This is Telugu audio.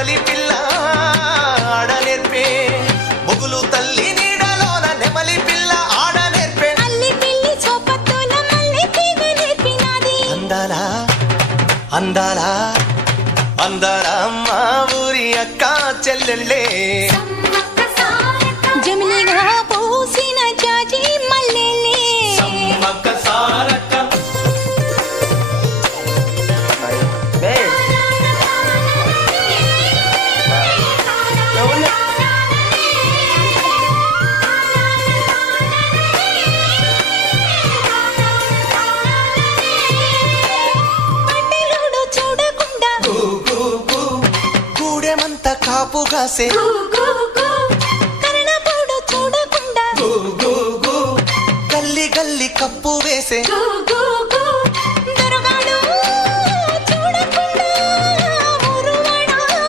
నెమలి పిల్ల ఆడ నేర్పే ముగులు తల్లి నీడలోన నెమలి పిల్ల ఆడ నేర్పే అల్లి పిల్లి చోపతోన మల్లి తీగ నేర్పినాది అందాలా అందాలా అందాలా మా ఊరి అక్క చెల్లెళ్ళే జమినిగా పూసిన జాజి మల్లెలే సమ్మక్క సారక్క పట్టెలోడు చూడకుండా గూడెమంత కాపు కాసే కరణపోడు చూడకుండా గల్లి గల్లి కప్పు వేసే